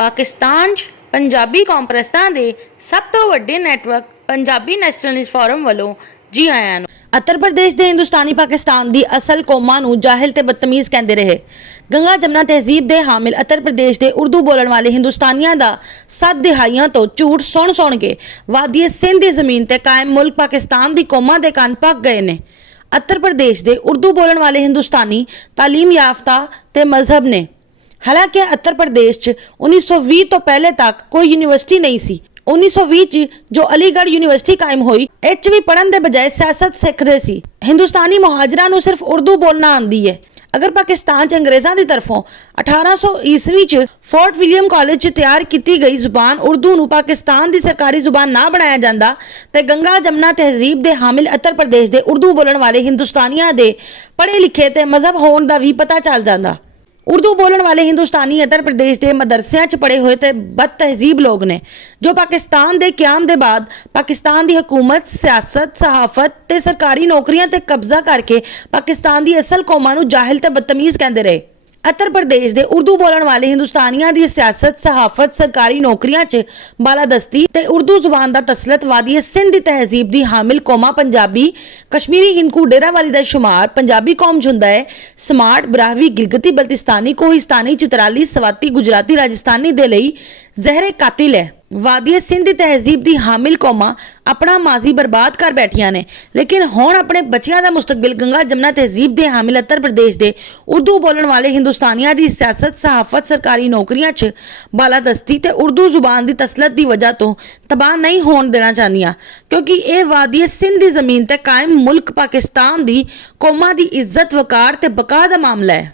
पाकिस्तान 'ਚ पंजाबी कॉन्फ्रेंसां दे सब तो वड्डे नैटवर्क पंजाबी नैशनलिस्ट फोरम वालों जी आयां नूं। उत्तर प्रदेश ਦੇ ਹਿੰਦੁਸਤਾਨੀ ਪਾਕਿਸਤਾਨ ਦੀ ਅਸਲ ਕੌਮਾਂ ਨੂੰ ਜਾਹਿਲ ਤੇ ਬਦਤਮੀਜ਼ ਕਹਿੰਦੇ ਰਹੇ। ਗੰਗਾ ਜਮਨਾ ਤਹਿਜ਼ੀਬ ਦੇ ਹਾਮਿਲ ਉੱਤਰ ਪ੍ਰਦੇਸ਼ ਦੇ ਉਰਦੂ ਬੋਲਣ ਵਾਲੇ ਹਿੰਦੁਸਤਾਨੀਆਂ ਦਾ 7 ਦਿਹਾਈਆਂ ਤੋਂ ਝੂਠ ਸੁਣ ਕੇ ਵਾਦੀ ਸਿੰਧ ਦੀ ਜ਼ਮੀਨ ਤੇ ਕਾਇਮ ਮੁਲਕ ਪਾਕਿਸਤਾਨ ਦੀ ਕੌਮਾਂ ਦੇ ਕੰਨ ਪੱਕ ਗਏ ਨੇ। उत्तर प्रदेश ਦੇ ਉਰਦੂ ਬੋਲਣ ਵਾਲੇ ਹਿੰਦੁਸਤਾਨੀ ਤਾਲੀਮ याफ्ता ਤੇ ਮਜ਼ਹਬ ਨੇ। ਹਾਲਾਂਕਿ उत्तर प्रदेश 'ਚ 1920 ਤੋਂ ਪਹਿਲੇ ਤੱਕ ਕੋਈ ਯੂਨੀਵਰਸਿਟੀ ਨਹੀਂ ਸੀ। 1920 ਚ ਜੋ ਅਲੀਗੜ੍ਹ ਯੂਨੀਵਰਸਿਟੀ ਕਾਇਮ ਹੋਈ, ਇਹ 'ਚ ਵੀ ਪੜ੍ਹਨ ਦੇ ਬਜਾਏ ਸਿਆਸਤ ਸਿੱਖਦੇ ਸੀ। ਹਿੰਦੁਸਤਾਨੀ ਮੁਹਾਜਰਾਂ ਨੂੰ ਸਿਰਫ ਉਰਦੂ ਬੋਲਣਾ ਆਉਂਦੀ ਹੈ। अगर पाकिस्तान च अंग्रेज़ों की तरफों 1800 ईस्वी च फोर्ट विलियम कॉलेज च तैयार की गई जुबान उर्दू नूं पाकिस्तान की सरकारी जुबान ना बनाया जाता तो गंगा जमना तहजीब के हामिल उत्तर प्रदेश के उर्दू बोलण वाले हिंदुस्तानियों के पढ़े लिखे तो मजहब होने का भी पता चल जाता। उर्दू बोलण वाले हिंदुस्तानी उत्तर प्रदेश के मदरसियां च पढ़े हुए तो बद तहजीब लोग ने जो पाकिस्तान के क्याम के बाद पाकिस्तान की हुकूमत, सियासत, सहाफत ते सरकारी नौकरियां ते कब्जा करके पाकिस्तान की असल कौमां नूं जाहिल ते बदतमीज़ कहते रहे। उत्तर प्रदेश के उर्दू बोलण वाले हिंदुस्तानियों की सियासत, सहाफत, सरकारी नौकरियां च बालादस्ती ते उर्दू जुबान का तसलत वादी सिंध की तहजीब की हामिल कौमां पंजाबी, कश्मीरी, हिंदू, डेरावाली का शुमार पंजाबी कौम च हुंदा है। स्मार्ट, ब्राहवी, गिलगिती बल्तिस्तानी, कोहिस्तानी, चित्राली, सवाती, गुजराती, राजस्थानी दे लई जहरे कातिल है। वादी सिंध की तहजीब की हामिल कौमां अपना माजी बर्बाद कर बैठिया ने, लेकिन हुण अपने बच्चों का मुस्तकबिल गंगा जमना तहजीब के हामिल उत्तर प्रदेश के उर्दू बोलण वाले हिंदुस्तानियों की सियासत, सहाफत, सरकारी नौकरियां च बालादस्ती ते उर्दू जुबान की तसलत की वजह तो तबाह नहीं होण देना चाहदियां, क्योंकि ये वादी सिंध की जमीन ते कायम मुल्क पाकिस्तान की कौमां की इज्जत, वकार ते बका का मामला है।